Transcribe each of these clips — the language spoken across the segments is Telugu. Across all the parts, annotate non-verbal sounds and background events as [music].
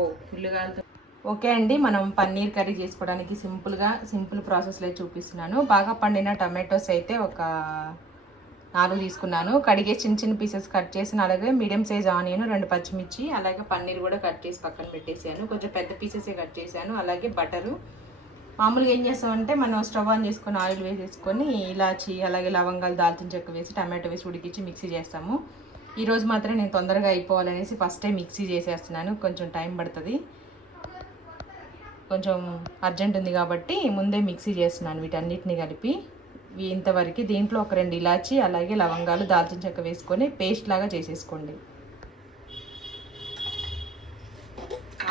ఓ ఫుల్గా ఓకే అండి మనం పన్నీర్ కర్రీ చేసుకోవడానికి సింపుల్గా సింపుల్ ప్రాసెస్లో చూపిస్తున్నాను. బాగా పండిన టమాటోస్ అయితే ఒక నాలుగు తీసుకున్నాను. కడిగే చిన్న చిన్న పీసెస్ కట్ చేసిన అలాగే మీడియం సైజ్ ఆనియన్ రెండు పచ్చిమిర్చి అలాగే పన్నీర్ కూడా కట్ చేసి పక్కన పెట్టేసాను కొంచెం పెద్ద పీసెసే కట్ చేశాను. అలాగే బటరు. మామూలుగా ఏం చేస్తామంటే మనం స్టవ్ ఆన్ చేసుకొని ఆయిల్ వేసేసుకొని ఇలాచి అలాగే లవంగాలు దాల్చిన చెక్క వేసి టమాటో వేసి ఉడికించి మిక్సీ చేస్తాము. ఈరోజు మాత్రం నేను తొందరగా అయిపోవాలనేసి ఫస్టే మిక్సీ చేసేస్తున్నాను. కొంచెం టైం పడుతుంది. కొంచెం అర్జెంట్ ఉంది కాబట్టి ముందే మిక్సీ చేస్తున్నాను వీటన్నిటిని కలిపి. ఇంతవరకు దీంట్లో ఒక రెండు ఇలాచి అలాగే లవంగాలు దాల్చిన చెక్క వేసుకొని పేస్ట్ లాగా చేసేసుకోండి.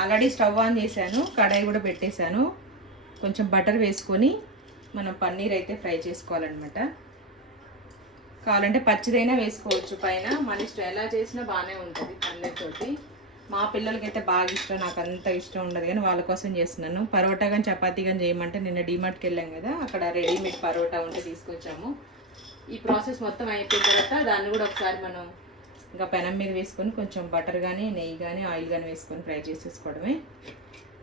ఆల్రెడీ స్టవ్ ఆన్ చేశాను కడాయి కూడా పెట్టేశాను. కొంచెం బటర్ వేసుకొని మనం పన్నీర్ అయితే ఫ్రై చేసుకోవాలన్నమాట. కావాలంటే పచ్చిదైనా వేసుకోవచ్చు పైన. మన ఇష్టం ఎలా చేసినా బాగానే ఉంటుంది పల్లెతోటి మా పిల్లలకి అయితే బాగా ఇష్టం నాకు అంత ఇష్టం ఉండదు కానీ వాళ్ళ కోసం చేస్తున్నాను. పరోటా కానీ చపాతీ కానీ చేయమంటే నిన్న డీమార్ట్కి వెళ్ళాం కదా అక్కడ రెడీమేడ్ పరోటా ఉంటే తీసుకొచ్చాము. ఈ ప్రాసెస్ మొత్తం అయిపోయిన తర్వాత దాన్ని కూడా ఒకసారి మనం ఇంకా పెనం మీద వేసుకొని కొంచెం బటర్ కానీ నెయ్యి కానీ ఆయిల్ కానీ వేసుకొని ఫ్రై చేసేసుకోవడమే.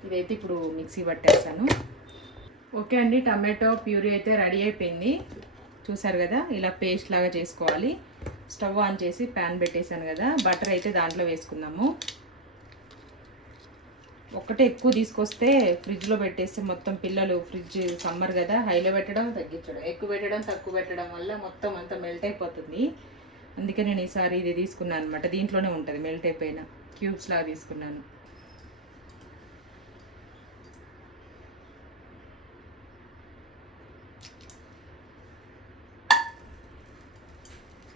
ఇదైతే ఇప్పుడు మిక్సీ పట్టేస్తాను ఓకే అండి టమాటో ప్యూరీ అయితే రెడీ అయిపోయింది. చూసారు కదా ఇలా పేస్ట్ లాగా చేసుకోవాలి. స్టవ్ ఆన్ చేసి ప్యాన్ పెట్టేశాను కదా బటర్ అయితే దాంట్లో వేసుకుందాము. ఒక్కటే ఎక్కువ తీసుకొస్తే ఫ్రిడ్జ్లో పెట్టేస్తే మొత్తం పిల్లలు ఫ్రిడ్జ్ సమ్మర్ కదా హైలో పెట్టడం తగ్గించడం ఎక్కువ పెట్టడం తక్కువ పెట్టడం వల్ల మొత్తం అంతా మెల్ట్ అయిపోతుంది. అందుకే నేను ఈసారి ఇది తీసుకున్నాను అనమాట దీంట్లోనే ఉంటుంది మెల్ట్ అయిపోయిన క్యూబ్స్ లాగా తీసుకున్నాను.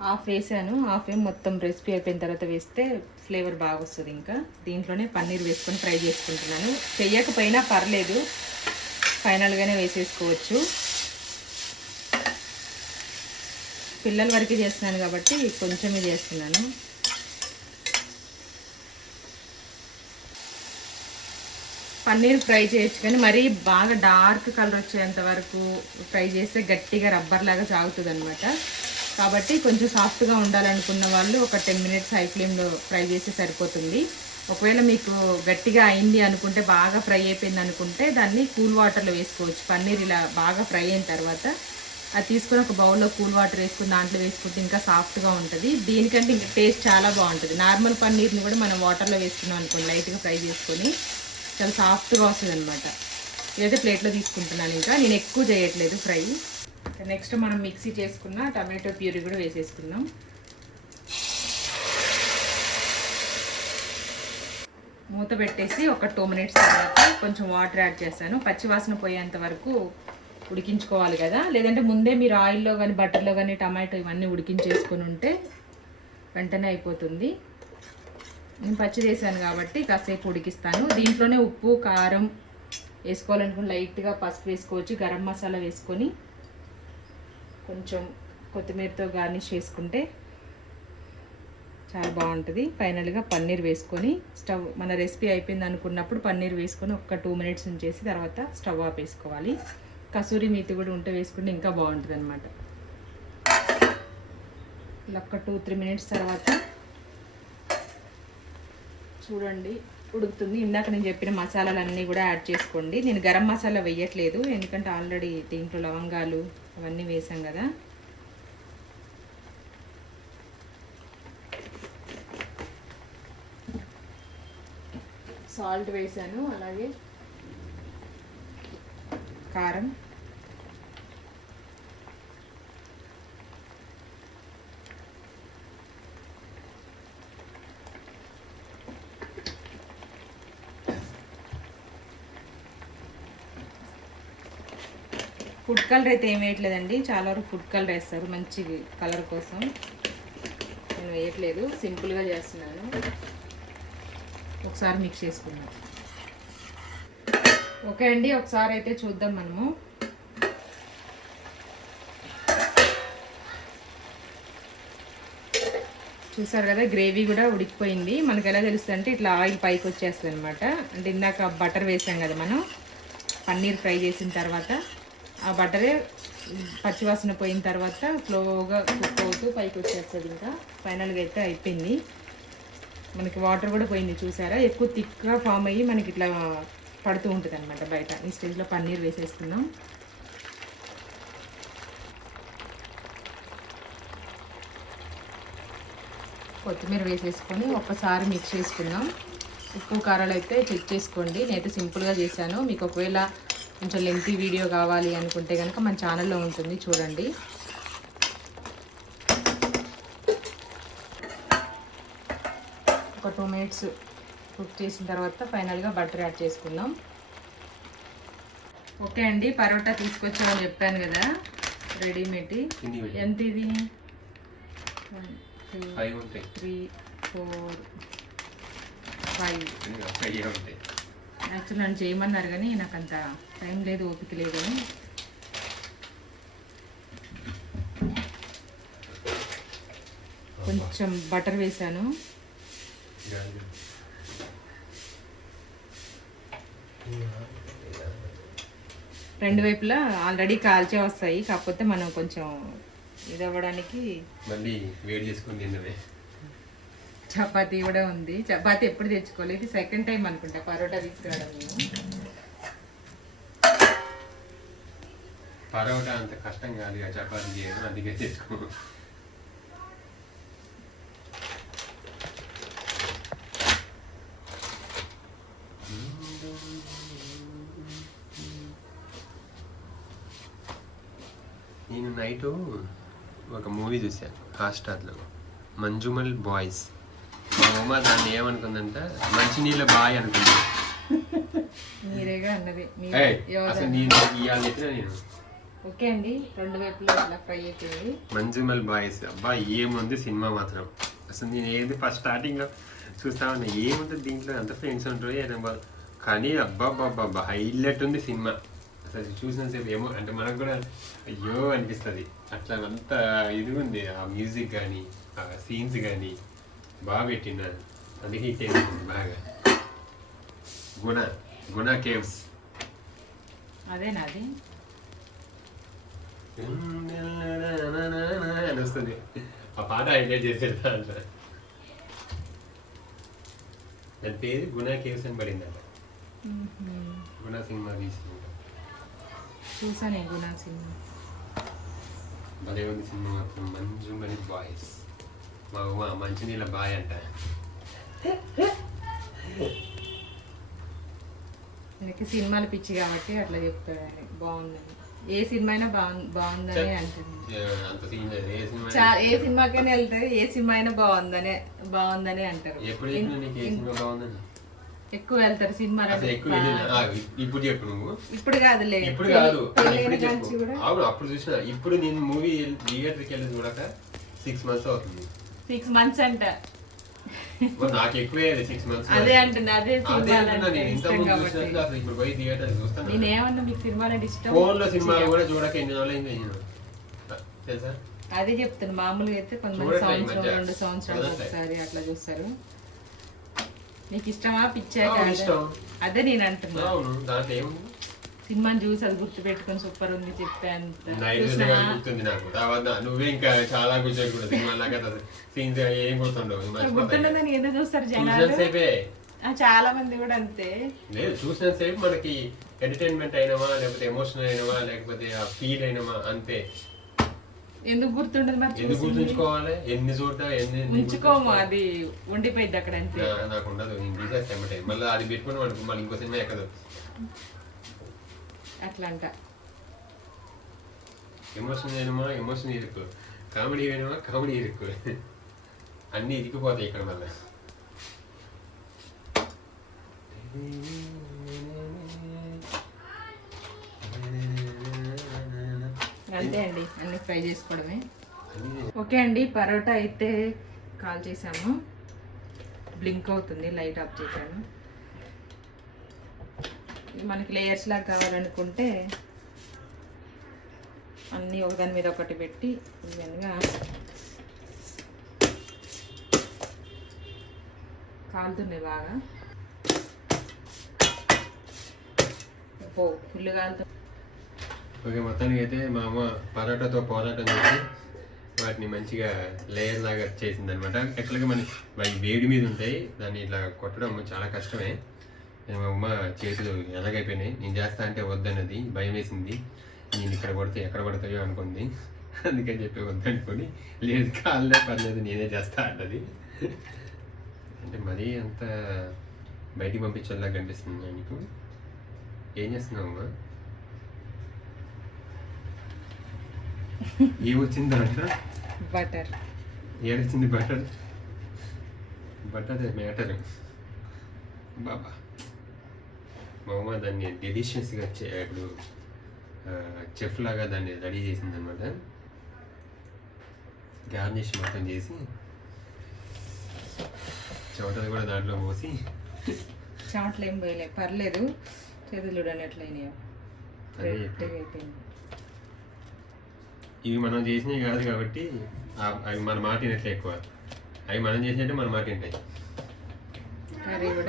హాఫ్ వేసాను. హాఫ్ ఏం మొత్తం రెసిపీ అయిపోయిన తర్వాత వేస్తే ఫ్లేవర్ బాగా వస్తుంది ఇంకా. దీంట్లోనే పన్నీర్ వేసుకొని ఫ్రై చేసుకుంటున్నాను. చెయ్యకపోయినా పర్లేదు. ఫైనల్గానే వేసేసుకోవచ్చు. పిల్లల వరకు చేస్తున్నాను కాబట్టి కొంచెమే చేస్తున్నాను. పన్నీర్ ఫ్రై చేయొచ్చు కానీ మరీ బాగా డార్క్ కలర్ వచ్చేంత వరకు ఫ్రై చేస్తే గట్టిగా రబ్బర్ లాగా సాగుతుంది అనమాట కాబట్టి కొంచెం సాఫ్ట్గా ఉండాలనుకున్న వాళ్ళు ఒక టెన్ మినిట్స్ హై ఫ్లేమ్లో ఫ్రై చేస్తే సరిపోతుంది. ఒకవేళ మీకు గట్టిగా అయింది అనుకుంటే బాగా ఫ్రై అయిపోయింది అనుకుంటే దాన్ని కూల్ వాటర్లో వేసుకోవచ్చు. పన్నీర్ ఇలా బాగా ఫ్రై అయిన తర్వాత అది తీసుకుని ఒక బౌల్లో కూల్ వాటర్ వేసుకుని దాంట్లో వేసుకుంటే ఇంకా సాఫ్ట్గా ఉంటుంది. దీనికంటే ఇంకా టేస్ట్ చాలా బాగుంటుంది. నార్మల్ పన్నీర్ని కూడా మనం వాటర్లో వేసుకున్నాం అనుకోండి లైట్గా ఫ్రై చేసుకొని చాలా సాఫ్ట్గా వస్తుంది అనమాట ఇదైతే ప్లేట్లో తీసుకుంటున్నాను ఇంకా. నేను ఎక్కువ చేయట్లేదు ఫ్రై. నెక్స్ట్ మనం మిక్సీ చేసుకున్న టమాటో ప్యూరీ కూడా వేసేసుకుందాం. మూత పెట్టేసి ఒక టూ మినిట్స్ తర్వాత కొంచెం వాటర్ యాడ్ చేస్తాను. పచ్చివాసన పోయేంత వరకు ఉడికించుకోవాలి కదా. లేదంటే ముందే మీరు ఆయిల్లో కానీ బటర్లో కానీ టమాటో ఇవన్నీ ఉడికించేసుకొని ఉంటే వెంటనే అయిపోతుంది. నేను పచ్చి చేశాను కాబట్టి కాసేపు ఉడికిస్తాను. దీంట్లోనే ఉప్పు కారం వేసుకోవాలనుకుని లైట్గా పసుపు వేసుకోవచ్చు గరం మసాలా వేసుకొని కొంచెం కొత్తిమీరతో గార్నిష్ చేసుకుంటే చాలా బాగుంటుంది. ఫైనల్గా పన్నీర్ వేసుకొని స్టవ్ మన రెసిపీ అయిపోయింది అనుకున్నప్పుడు పన్నీర్ వేసుకొని ఒక టూ మినిట్స్ ఉంచేసి తర్వాత స్టవ్ ఆఫ్ వేసుకోవాలి. కసూరి మీతి కూడా ఉంటే వేసుకుంటే ఇంకా బాగుంటుంది అనమాట ఇలా ఒక టూ త్రీ మినిట్స్ తర్వాత చూడండి ఉడుకుతుంది. ఇందాక నేను చెప్పిన మసాలాలన్నీ కూడా యాడ్ చేసుకోండి. నేను గరం మసాలా వేయట్లేదు ఎందుకంటే ఆల్రెడీ దీంట్లో లవంగాలు అవన్నీ వేసాం కదా. సాల్ట్ వేసాను అలాగే కారం. ఫుడ్ కలర్ అయితే ఏం వేయట్లేదండి. చాలా వరకు ఫుడ్ కలర్ వేస్తారు. మంచి కలర్ కోసం. నేను వేయట్లేదు. సింపుల్గా చేస్తున్నాను. ఒకసారి మిక్స్ చేసుకుందాం. ఓకే అండి. ఒకసారి అయితే చూద్దాం మనము. చూసారు కదా గ్రేవీ కూడా ఉడికిపోయింది. మనకు ఎలా తెలుస్తుంది అంటే ఇట్లా ఆయిల్ పైకి వచ్చేస్తుంది అనమాట అంటే ఇందాక బటర్ వేసాం కదా మనం. పన్నీర్ ఫ్రై చేసిన తర్వాత. ఆ బటరే పచ్చివాసన పోయిన తర్వాత స్లోగా కుక్ అవుతూ పైకి వచ్చేస్తుంది ఇంకా. ఫైనల్గా అయితే అయిపోయింది. మనకి వాటర్ కూడా పోయింది చూసారా? ఎక్కువ థిక్గా ఫామ్ అయ్యి మనకి ఇట్లా పడుతూ ఉంటుంది అనమాట బయట. ఈ స్టేజ్లో పన్నీర్ వేసేసుకున్నాం కొత్తిమీర వేసేసుకొని ఒక్కసారి మిక్స్ చేసుకుందాం. ఉప్పు కారాలు అయితే చెక్ చేసుకోండి. నేనైతే సింపుల్గా చేశాను. మీకు ఒకవేళ కొంచెం లెంతీ వీడియో కావాలి అనుకుంటే కనుక మన ఛానల్లో ఉంటుంది చూడండి. ఒక టూ మినిట్స్ కుక్ చేసిన తర్వాత ఫైనల్గా బటర్ యాడ్ చేసుకుందాం. ఓకే అండి పరోటా తీసుకొచ్చామని చెప్పాను కదా రెడీమేడ్. ఎంత ఇది? త్రీ ఫోర్ ఫైవ్ యాక్చువల్ నన్ను చేయమన్నారు కానీ నాకు అంత టైం లేదు ఓపిక లేదు అని. కొంచెం బటర్ వేసాను రెండు వైపులా ఆల్రెడీ కాల్చే వస్తాయి కాకపోతే మనం కొంచెం ఇది అవ్వడానికి మళ్ళీ వేడి చేసుకుని తిన్నవే చపాతీ కూడా ఉంది. చపాతీ ఎప్పుడు తెచ్చుకోలేదు ఇది సెకండ్ టైం అనుకుంటా. పరోటా తీసుకురావడం నేను. పరోటా అంత కష్టం కాదు ఇక చపాతీ చేయడం అందుకే తెచ్చుకో నేను నైట్ ఒక మూవీ చూశాను హాట్స్టార్లో మంజుమల్ బాయ్స్. మా దాన్ని ఏమనుకుందంట మంచినీళ్ళ బాయ్ అనుకుంది. మీరేగా అన్నది. మీ ఏయ్, ఎవరు? అసలు నేను ఇవాళ నేను? ఓకే అండి రెండు వైపులా ఇట్లా ఫ్రై అయిపోయింది మంజుమల్ బాయ్స్. అబ్బా ఏముంది సినిమా మాత్రం. అసలు నేను ఏది ఫస్ట్ స్టార్టింగ్లో చూస్తా ఉన్నా. ఏముంటుంది దీంట్లో? ఎంత ఫ్రెండ్స్ ఉంటారో ఏదో కానీ అబ్బా అబ్బా హైలైట్ ఉంది సినిమా. అసలు చూసిన సేపు ఏమో అంటే మనకు కూడా అయ్యో అనిపిస్తుంది. అట్లా అంత ఇది ఉంది. ఆ మ్యూజిక్ కానీ ఆ సీన్స్ కానీ బాగా పెట్టినాను అందుకే హిట్ బాగా. గుణ గుణ కేవ్స్. అదేనాది అని వస్తుంది ఆ పాట హైలైట్ చేసేది దాంట్లో దాని పేరు గుణా కేవ్స్ అని పడింది అట. గుణా సినిమా తీసింది చూసా నేను గుణా సినిమా. భలే ఉంది సినిమా మాత్రం. Manjummel boys. మా ఉమా మంచినీళ్ళ బాయ్ అంట. నాకు సినిమాలు పిచ్చి కాబట్టి అట్లా చెప్తాడు బాగుందని. ఏ సినిమా అయినా బాగు బాగుందని అంటుంది. ఏ, సినిమా సినిమాకైనా వెళ్తారు ఏ సినిమా అయినా బాగుందనే బాగుందని అంటారు. సినిమా ఎక్కువ వెళ్తారు ఆ, ఇప్పుడు చెప్పు నువ్వు. ఇప్పుడు కాదులే. ఇప్పుడు కాదు. అవును అప్పుడు చూసిన. ఇప్పుడు నేను మూవీ థియేటర్కి వెళ్ళి చూడక సిక్స్ మంత్స్ అవుతుంది. సిక్స్ మంత్స్ అంట. మరి నాకు ఎక్కువే సిక్స్ మంత్స్ అదే అంటున్నా అదే ఇప్పుడు పోయి థియేటర్ చూస్తాను. నేనేమన్నా మీకు సినిమాలు అంటే ఇష్టం? ఫోన్లో సినిమాలు కూడా చూడక ఎన్ని రోజులు అయింది నేను తెలుసా? అదే చెప్తాను మామూలుగా అయితే కొంతమంది సంవత్సరం. రెండు సంవత్సరాలు. ఒకసారి అట్లా చూస్తారు. నీకు ఇష్టమా పిచ్చా. అదే నేను అంటున్నా. సినిమాని చూసి అది గుర్తు పెట్టుకొని సూపర్ ఉంది చెప్పే అంత నైట్ చూసినా? దగ్గర గుర్తుంది నాకు. తర్వాత నువ్వే ఇంకా చాలా సినిమా సీన్స్ ఏం గుర్తుండవు. గుర్తుండదని చూస్తారు జనాలు. చాలా మంది కూడా అంతే. లేదు చూసిన సేపు మనకి ఎంటర్టైన్మెంట్ అయినమా లేకపోతే ఎమోషనల్ అయినమా లేకపోతే ఆ ఫీల్ అయినమా అంతే. ఎందుకు గుర్తుండదు మరి ఎందుకు? గుర్తుంచుకోవాలి? ఎన్ని చోట ఎన్ని ఉంచుకోము అది ఉండిపోయింది అక్కడ అంతే. నాకు ఉండదు. నేను మళ్ళీ అది పెట్టుకుని మనకు మళ్ళీ ఇంకో సినిమా ఎక్కదు. అట్లా అంట ఎమోషన్ అయినమా ఎమోషన్ ఇరుకు కామెడీ అయినమా కామెడీ ఇరుకు అన్నీ ఇరికిపోతాయి ఇక్కడ మళ్ళీ. అంతే అండి అన్ని ఫ్రై చేసుకోవడమే. ఓకే అండి పరోటా అయితే కాల్ చేసాము బ్లింక్ అవుతుంది లైట్ ఆఫ్ చేశాను. మనకి లేయర్స్ లాగా కావాలనుకుంటే అన్నీ ఒకదాని మీద ఒకటి పెట్టి ఈవెన్గా కాలుతున్నాయి బాగా. ఓ ఫుల్ కాలుతుంది ఓకే మొత్తానికి అయితే మా అమ్మ పరోటాతో పోరాటం చేసి వాటిని మంచిగా లేయర్ లాగా చేసింది అనమాట యాక్చువల్గా మన వేడి మీద ఉంటాయి. దాన్ని ఇట్లా కొట్టడం చాలా కష్టమే. మా అమ్మ చేతులు ఎలాగైపోయినాయి నేను చేస్తా అంటే వద్దన్నది భయం వేసింది నేను ఇక్కడ కొడితే ఎక్కడ పడతాయో అనుకుంది. అందుకని చెప్పి వద్దనుకొని లేదు కాళ్ళే పర్లేదు నేనే చేస్తా అంటది అంటే మరీ అంత బయటికి పంపించేలా కనిపిస్తుంది నీకు ఏం చేస్తున్నావు అమ్మా? [laughs] ఏమొచ్చింది దాంట్లో బటర్. ఏడొచ్చింది బటర్? Butter matter. బాబా. మా అమ్మ దాన్ని డెలిషియస్గా చే ఇప్పుడు చెఫ్ లాగా దాన్ని రెడీ చేసింది అనమాట గార్నిష్ మొత్తం చేసి చోటలు కూడా దాంట్లో పోసి. చెమటలు ఏం పోయలే పర్లేదు. చేతులు చూడండి ఎట్లయినాయో. ఇవి మనం చేసినవి కాదు కాబట్టి అవి మన మాట వినట్లే ఎక్కువ. అవి మనం చేసినట్టే మన మాట వింటాయి.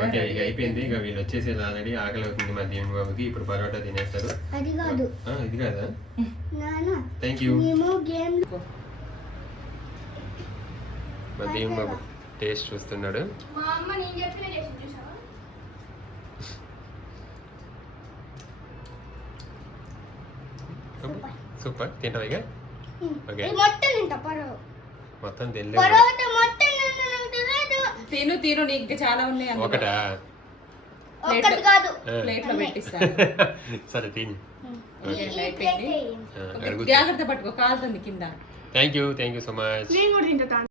ఓకే ఇక అయిపోయింది. ఇక వీళ్ళు వచ్చేసి ఆల్రెడీ ఆకలి అవుతుంది మా దేవుని బాబుకి. ఇప్పుడు పరోటా తినేస్తారు. అది కాదు. ఇది కాదా? థ్యాంక్ యూ మేము గేమ్ మా దేవుని బాబు టేస్ట్ చూస్తున్నాడు. సూపర్. తింటావు ఇక? ఓకే. మొత్తం తింటా పరవ మొత్తం తెల్ల పరోట మొత్తం తింటా నాకు తెలియదు తిను తిను నీకు ఇంకా చాలా ఉన్నాయి అందులో. ఒకటా? ఒక్కటి కాదు. [laughs] ఆ. ప్లేట్లో పెట్టిస్తాను సరే తిని. ఈ. ప్లేట్ జాగ్రత్త పట్టుకో కాలుతుంది కింద. Thank you thank you so much నేను కూడా తింటా